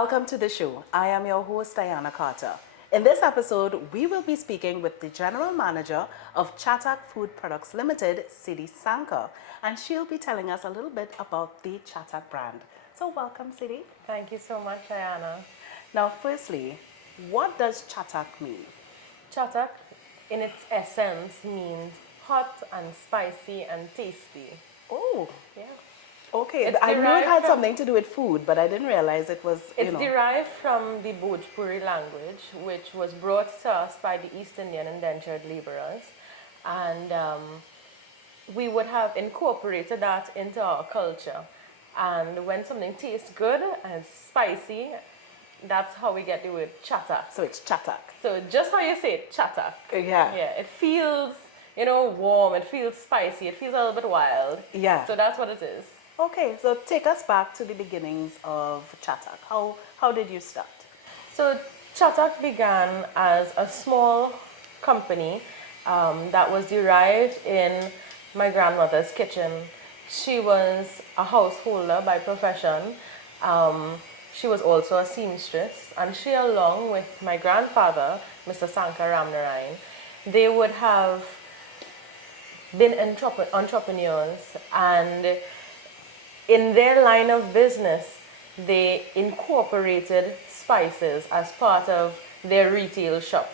Welcome to the show. I am your host, Diana Carter. In this episode, we will be speaking with the General Manager of Chatak Food Products Ltd, Siddhi Sankar, and she'll be telling us a little bit about the Chatak brand. So welcome, Siddhi. Thank you so much, Diana. Now, firstly, what does Chatak mean? Chatak, in its essence, means hot and spicy and tasty. Oh, Yeah. okay. It's I knew it derived had from- something to do with food, but I didn't realize it was, It's derived from the Bhojpuri language, which was brought to us by the East Indian indentured laborers. And we would have incorporated that into our culture. And when something tastes good and spicy, that's how we get the word chatak. So it's Chatak. So just how you say it, chatak. Yeah. Yeah, it feels, warm, it feels spicy, it feels a little bit wild. Yeah. So that's what it is. Okay, so take us back to the beginnings of Chatak. How did you start? So Chatak began as a small company that was derived in my grandmother's kitchen. She was a householder by profession. She was also a seamstress, and she, along with my grandfather, Mr. Sankar Ramnarayan, they would have been entrepreneurs, and in their line of business, they incorporated spices as part of their retail shop.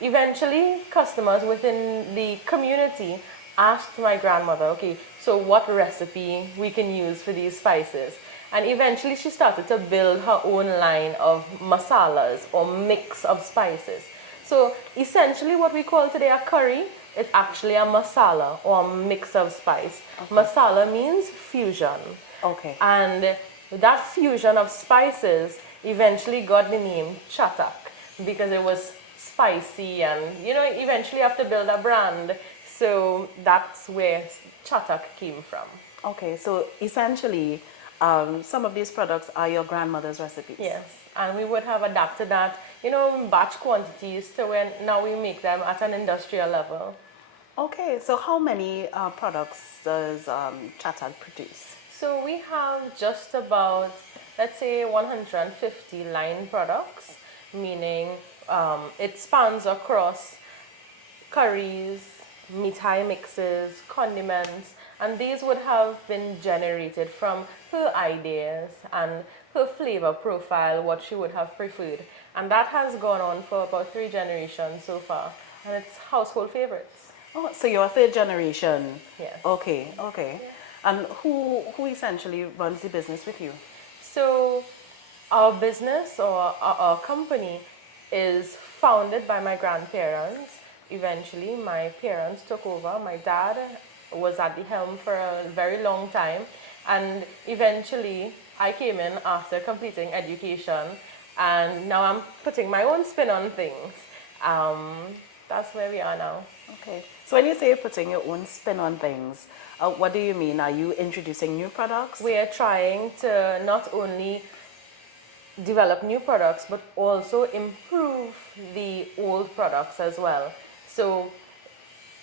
Eventually, customers within the community asked my grandmother, okay, so what recipe we can use for these spices? And eventually she started to build her own line of masalas or mix of spices. So essentially what we call today a curry is actually a masala or a mix of spice. Okay. Masala means fusion. Okay. And that fusion of spices eventually got the name Chatak because it was spicy, and eventually you have to build a brand. So that's where Chatak came from. Okay, so essentially, some of these products are your grandmother's recipes. Yes, and we would have adapted that, batch quantities to when now we make them at an industrial level. Okay, so how many products does Chatak produce? So we have just about, let's say, 150 line products, meaning it spans across curries, mithai mixes, condiments, and these would have been generated from her ideas and her flavor profile, what she would have preferred. And that has gone on for about 3 generations so far, and it's household favorites. Oh, so you're third generation. Yes. Okay, okay. Yes. And who essentially runs the business with you? So our business or our company is founded by my grandparents. Eventually, my parents took over. My dad was at the helm for a very long time. And eventually, I came in after completing education. And now I'm putting my own spin on things. That's where we are now. Okay. So when you say you're putting your own spin on things, what do you mean? Are you introducing new products? We are trying to not only develop new products, but also improve the old products as well. So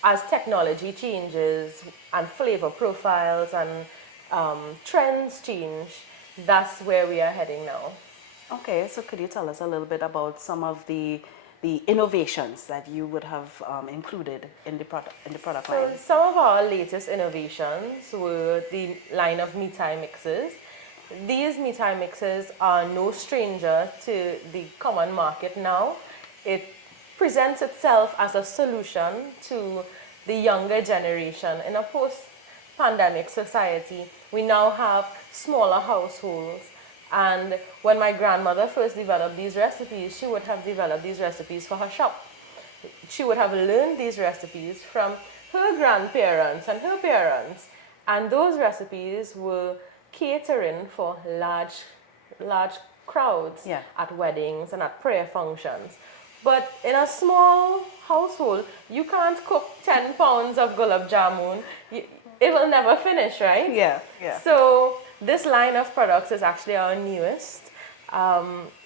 as technology changes and flavor profiles and trends change, that's where we are heading now. Okay, so could you tell us a little bit about some of the innovations that you would have included in the product So line? some of our latest innovations were the line of mithai mixes. These mithai mixes are no stranger to the common market now. It presents itself as a solution to the younger generation. In a post-pandemic society, we now have smaller households. And when my grandmother first developed these recipes, she would have developed these recipes for her shop. She would have learned these recipes from her grandparents and her parents. And those recipes were catering for large crowds at weddings and at prayer functions. But in a small household, you can't cook 10 pounds of gulab jamun. It will never finish, right? Yeah, yeah. So this line of products is actually our newest.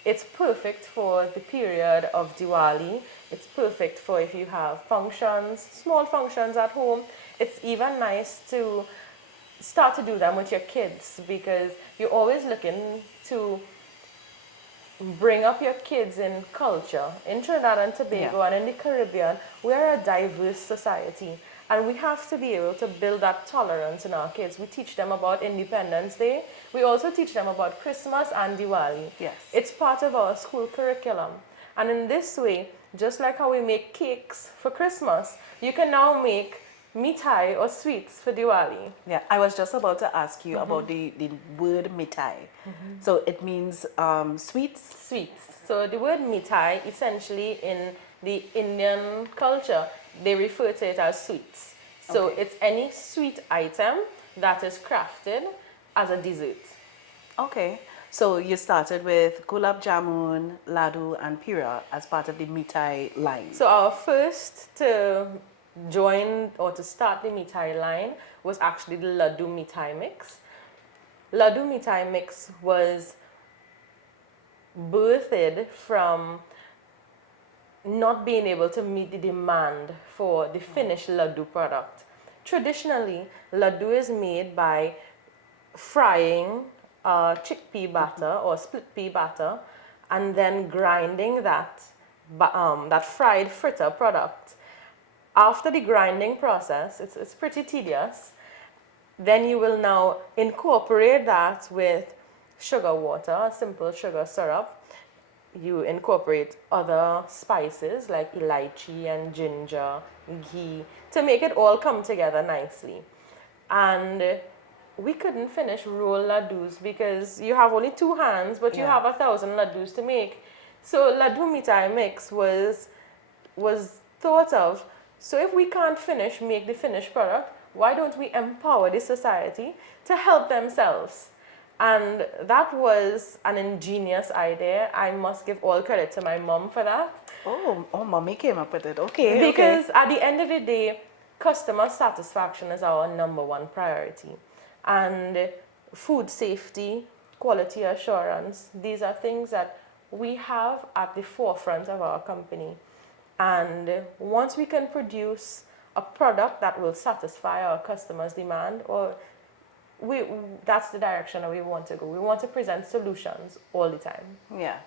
It's perfect for the period of Diwali. It's perfect for if you have functions, small functions at home. It's even nice to start to do them with your kids because you're always looking to bring up your kids in culture. In Trinidad and Tobago and in the Caribbean, we are a diverse society. And we have to be able to build that tolerance in our kids. We teach them about Independence Day. We also teach them about Christmas and Diwali. Yes. It's part of our school curriculum. And in this way, just like how we make cakes for Christmas, you can now make mithai or sweets for Diwali. Yeah, I was just about to ask you about the word mithai. So it means sweets? Sweets. So the word mithai, essentially in the Indian culture, they refer to it as sweets. So Okay. it's any sweet item that is crafted as a dessert. Okay. So you started with gulab jamun, ladoo, and pira as part of the mithai line. So our first to join or to start the mithai line was actually the Ladoo mithai mix. Ladoo mithai mix was birthed from not being able to meet the demand for the finished Ladoo product. Traditionally, Ladoo is made by frying chickpea batter or split pea batter and then grinding that fried fritter product. After the grinding process, it's pretty tedious. Then you will now incorporate that with sugar water, simple sugar syrup. You incorporate other spices like elaichi and ginger, ghee, to make it all come together nicely. And we couldn't finish roll ladoos because you have only 2 hands, but you have 1,000 ladoos to make. So Ladoo mithai mix was thought of. So if we can't make the finished product, why don't we empower the society to help themselves? And that was an ingenious idea. I must give all credit to my mom for that. Oh, mommy came up with it. Okay. Because at the end of the day, customer satisfaction is our #1 priority. And food safety, quality assurance, these are things that we have at the forefront of our company. And once we can produce a product that will satisfy our customers' demand, that's the direction that we want to go. We want to present solutions all the time. Yeah,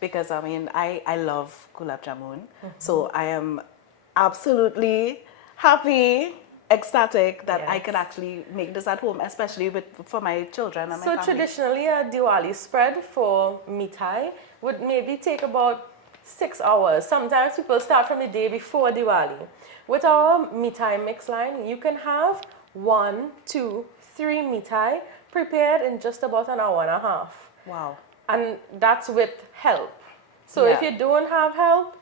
because I mean, I love gulab jamun, so I am absolutely happy, ecstatic that I can actually make this at home, especially for my children and my family. So traditionally, a Diwali spread for mithai would maybe take about 6 hours. Sometimes people start from the day before Diwali. With our mithai mix line, you can have 1, 2, 3 mithai prepared in just about an hour and a half. Wow. And that's with help. So if you don't have help,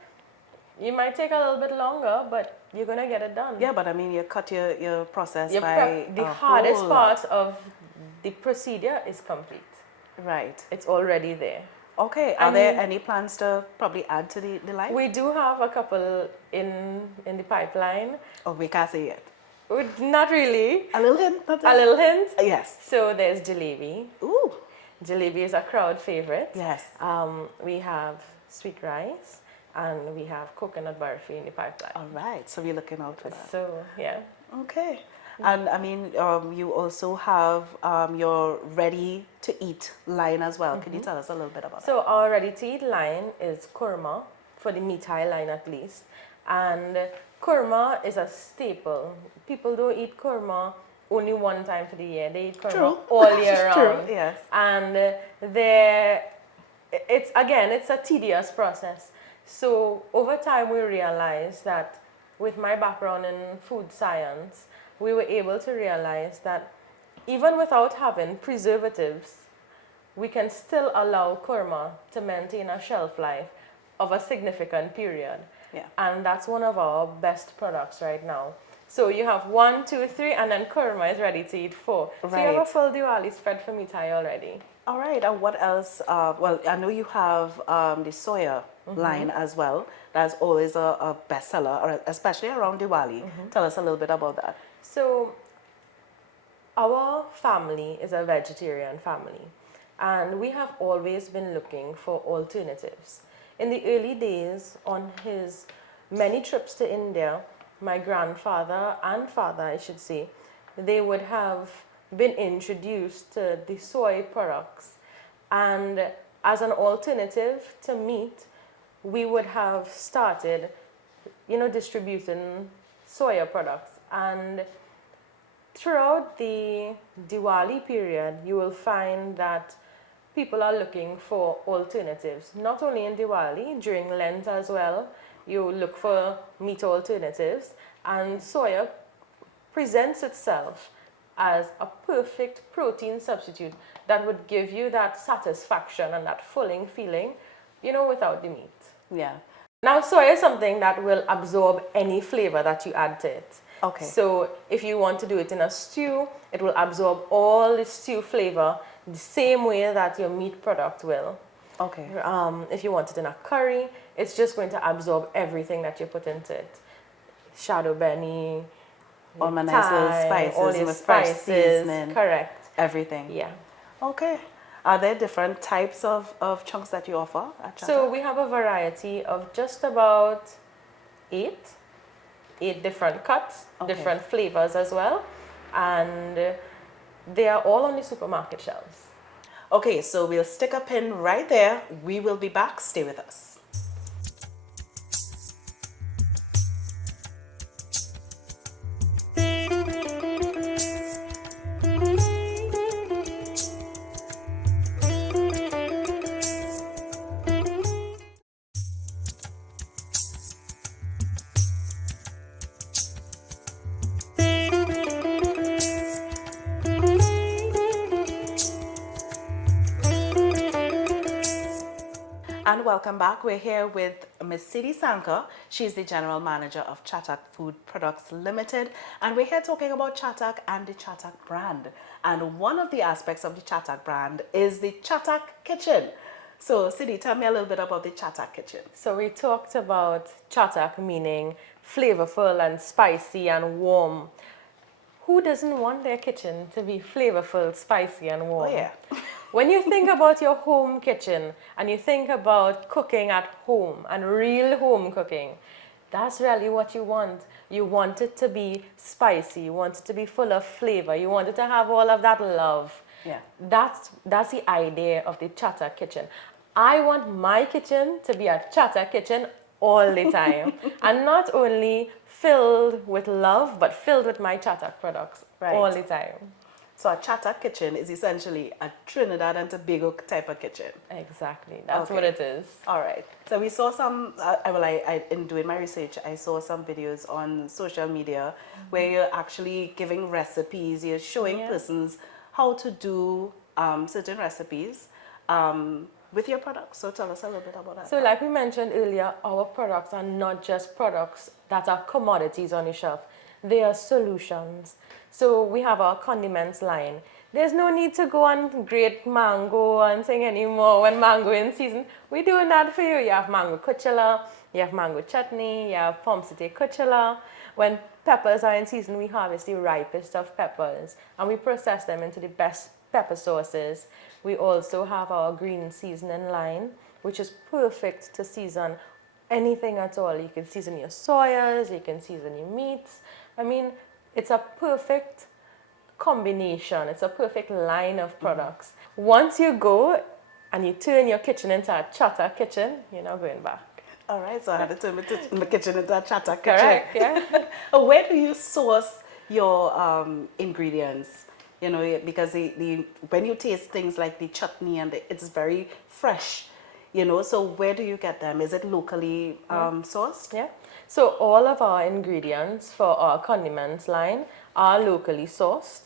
you might take a little bit longer, but you're going to get it done. Yeah, but I mean, you cut your process by the hardest part of the procedure is complete. Right. It's already there. Okay. Are there any plans to probably add to the line? We do have a couple in the pipeline. Oh, we can't say yet. Not really. A little hint? A little hint? Yes. So there's jalebi. Ooh. Jalebi is a crowd favorite. Yes. We have sweet rice and we have coconut barfi in the pipeline. All right. So we're looking out for that. So, yeah. Okay. And I mean, you also have your ready-to-eat line as well. Can you tell us a little bit about that? So our ready-to-eat line is kurma, for the mithai line at least. And kurma is a staple. People don't eat kurma only one time for the year. They eat kurma all year round. True, yes. And it's a tedious process. So over time we realized that with my background in food science, we were able to realize that even without having preservatives, we can still allow kurma to maintain a shelf life of a significant period. Yeah. And that's one of our best products right now. So you have 1, 2, 3, and then kurma is ready to eat 4. So you have a full Diwali spread for mithai already. All right. And what else? Well, I know you have the soya line as well. That's always a bestseller, or especially around Diwali. Tell us a little bit about that. So our family is a vegetarian family, and we have always been looking for alternatives. In the early days, on his many trips to India, my grandfather and father, I should say, they would have been introduced to the soy products, and as an alternative to meat, we would have started, distributing soya products. And throughout the Diwali period, you will find that people are looking for alternatives. Not only in Diwali, during Lent as well, you look for meat alternatives, and soya presents itself as a perfect protein substitute that would give you that satisfaction and that filling feeling, without the meat. Yeah. Now, soya is something that will absorb any flavor that you add to it. Okay. So if you want to do it in a stew, it will absorb all the stew flavor the same way that your meat product will. Okay. If you want it in a curry, it's just going to absorb everything that you put into it. Shadow benny, all my nice little spices, all your with fresh spices, seasoning. correct. Everything. Yeah. Okay. Are there different types of chunks that you offer at Chatak? So we have a variety of just about eight different cuts, different flavors as well. And they are all on the supermarket shelves. Okay, so we'll stick a pin right there. We will be back. Stay with us. And welcome back. We're here with Ms. Siddhi Sankar. She's the General Manager of Chatak Food Products Ltd. And we're here talking about Chatak and the Chatak brand. And one of the aspects of the Chatak brand is the Chatak Kitchen. So Siddhi, tell me a little bit about the Chatak Kitchen. So we talked about Chatak meaning flavorful and spicy and warm. Who doesn't want their kitchen to be flavorful, spicy and warm? Oh yeah. When you think about your home kitchen and you think about cooking at home and real home cooking, that's really what you want. You want it to be spicy, you want it to be full of flavor, you want it to have all of that love. Yeah. That's the idea of the Chatak Kitchen. I want my kitchen to be a Chatak Kitchen all the time. And not only filled with love, but filled with my Chatak products all the time. So a Chatak Kitchen is essentially a Trinidad and Tobago type of kitchen. Exactly, that's what it is. All right. So we saw some, in doing my research, I saw some videos on social media where you're actually giving recipes, you're showing persons how to do certain recipes with your products. So tell us a little bit about that. So like we mentioned earlier, our products are not just products that are commodities on the shelf. They are solutions. So we have our condiments line. There's no need to go and grate mango and thing anymore when mango in season. We're doing that for you. You have mango kuchela, you have mango chutney, you have pomsite kuchela. When peppers are in season, we harvest the ripest of peppers and we process them into the best pepper sauces. We also have our green seasoning line, which is perfect to season anything at all. You can season your soyas, you can season your meats. I mean, it's a perfect combination. It's a perfect line of products. Once you go and you turn your kitchen into a Chatak kitchen, you're not going back. All right, so I had to turn my kitchen into a Chatak kitchen. Correct, yeah. Where do you source your ingredients? You know, because when you taste things like the chutney and it's very fresh, you know, so where do you get them? Is it locally sourced? Yeah. So all of our ingredients for our condiments line are locally sourced.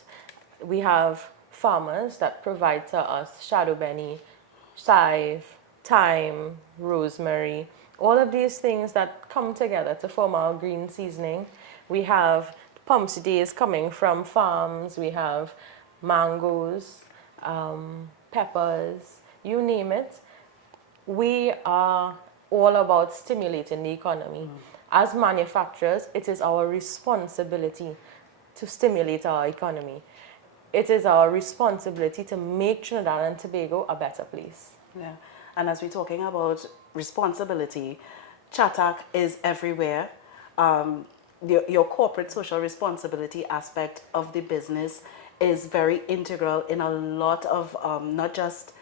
We have farmers that provide to us shadow benny, chive, thyme, rosemary, all of these things that come together to form our green seasoning. We have pomsides coming from farms. We have mangoes, peppers, you name it. We are all about stimulating the economy. As manufacturers, it is our responsibility to stimulate our economy. It is our responsibility to make Trinidad and Tobago a better place. Yeah, and as we're talking about responsibility, Chatak is everywhere. Your corporate social responsibility aspect of the business is very integral in a lot of not just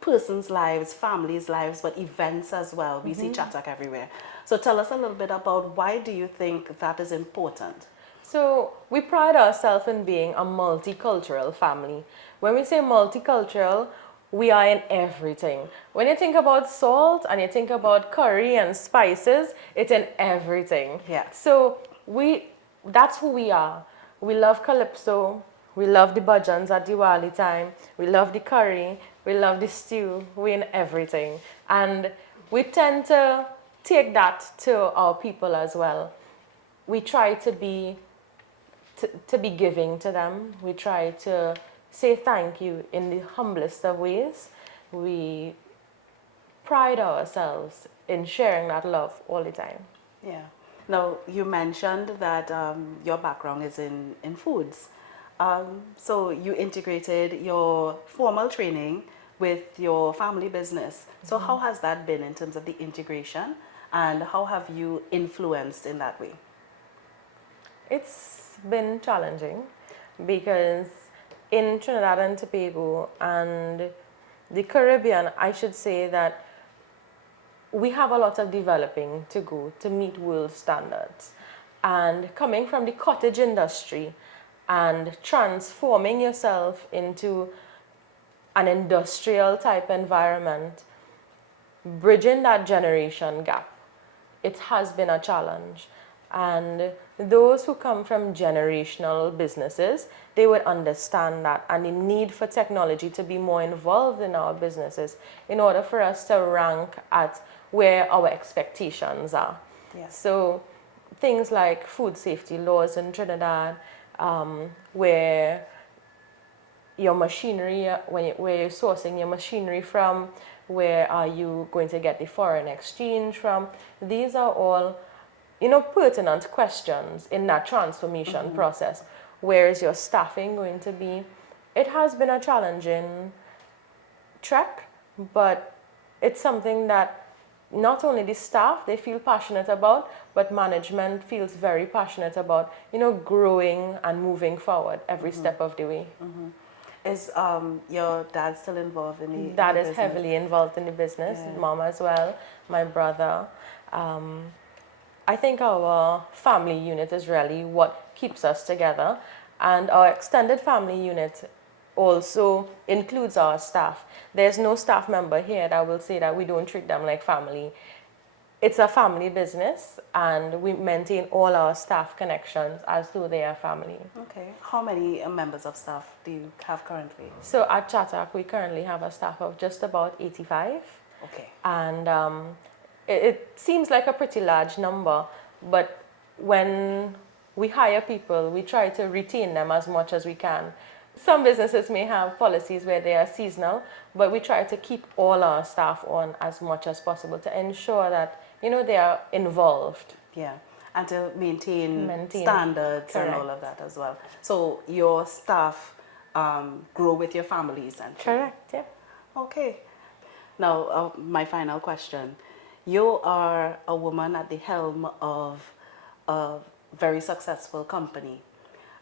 persons' lives, families' lives, but events as well. We see Chatak everywhere. So tell us a little bit about why do you think that is important? So we pride ourselves in being a multicultural family. When we say multicultural, we are in everything. When you think about salt and you think about curry and spices, it's in everything. Yeah. So that's who we are. We love calypso. We love the bhajans at Diwali time. We love the curry. We love the stew. We're in everything. And we tend to take that to our people as well. We try to be giving to them. We try to say thank you in the humblest of ways. We pride ourselves in sharing that love all the time. Yeah. Now, you mentioned that your background is in foods. So you integrated your formal training with your family business. So how has that been in terms of the integration, and how have you influenced in that way? It's been challenging because in Trinidad and Tobago and the Caribbean, I should say that we have a lot of developing to go to meet world standards. And coming from the cottage industry and transforming yourself into an industrial type environment, bridging that generation gap, it has been a challenge. And those who come from generational businesses, they would understand that and the need for technology to be more involved in our businesses in order for us to rank at where our expectations are. Yeah. So things like food safety laws in Trinidad, where your machinery, where you're sourcing your machinery from, where are you going to get the foreign exchange from? These are all, pertinent questions in that transformation process. Where is your staffing going to be? It has been a challenging trek, but it's something that not only the staff, they feel passionate about, but management feels very passionate about, growing and moving forward every step of the way. Is your dad still involved in the Dad in the is business? heavily involved in the business, Yeah. mom as well, my brother. I think our family unit is really what keeps us together, and our extended family unit also includes our staff. There's no staff member here that will say that we don't treat them like family. It's a family business, and we maintain all our staff connections as though they are family. Okay. How many members of staff do you have currently? So at Chatak, we currently have a staff of just about 85. Okay. And it seems like a pretty large number, but when we hire people, we try to retain them as much as we can. Some businesses may have policies where they are seasonal, but we try to keep all our staff on as much as possible to ensure that, they are involved. Yeah. And to maintain Maintain. standards and all Correct. of that as well. So your staff grow with your families and Correct, yeah. Okay. Now, my final question. You are a woman at the helm of a very successful company.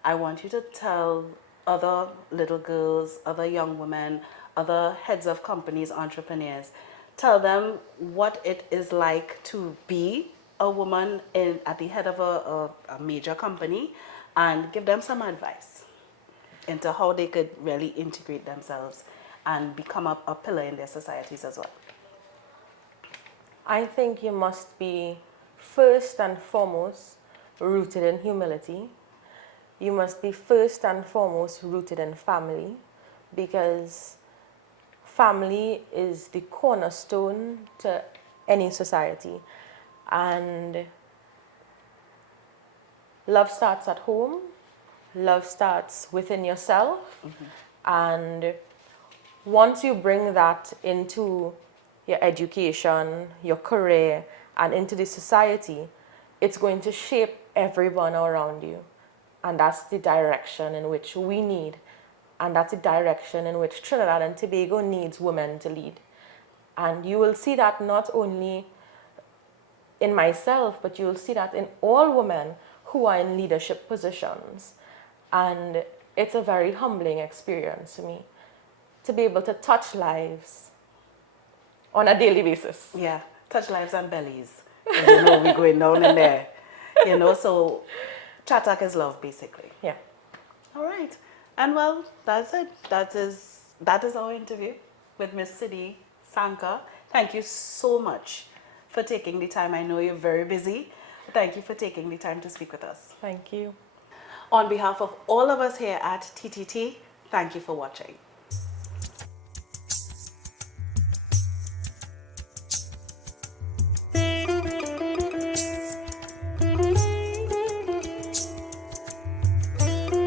I want you to tell other little girls, other young women, other heads of companies, entrepreneurs, tell them what it is like to be a woman at the head of a major company, and give them some advice into how they could really integrate themselves and become a pillar in their societies as well. I think you must be first and foremost rooted in humility. You must be first and foremost rooted in family, because family is the cornerstone to any society. And love starts at home. Love starts within yourself. And once you bring that into your education, your career, and into the society, it's going to shape everyone around you. And that's the direction in which we need. And that's the direction in which Trinidad and Tobago needs women to lead. And you will see that not only in myself, but you will see that in all women who are in leadership positions. And it's a very humbling experience to me. to be able to touch lives on a daily basis. Yeah, touch lives and bellies. You know, we're going down in there. You know, so Chatak is love, basically. Yeah. All right. And well, that's it. That is our interview with Miss Siddhi Sankar. Thank you so much for taking the time. I know you're very busy. Thank you for taking the time to speak with us. Thank you. On behalf of all of us here at TTT, thank you for watching.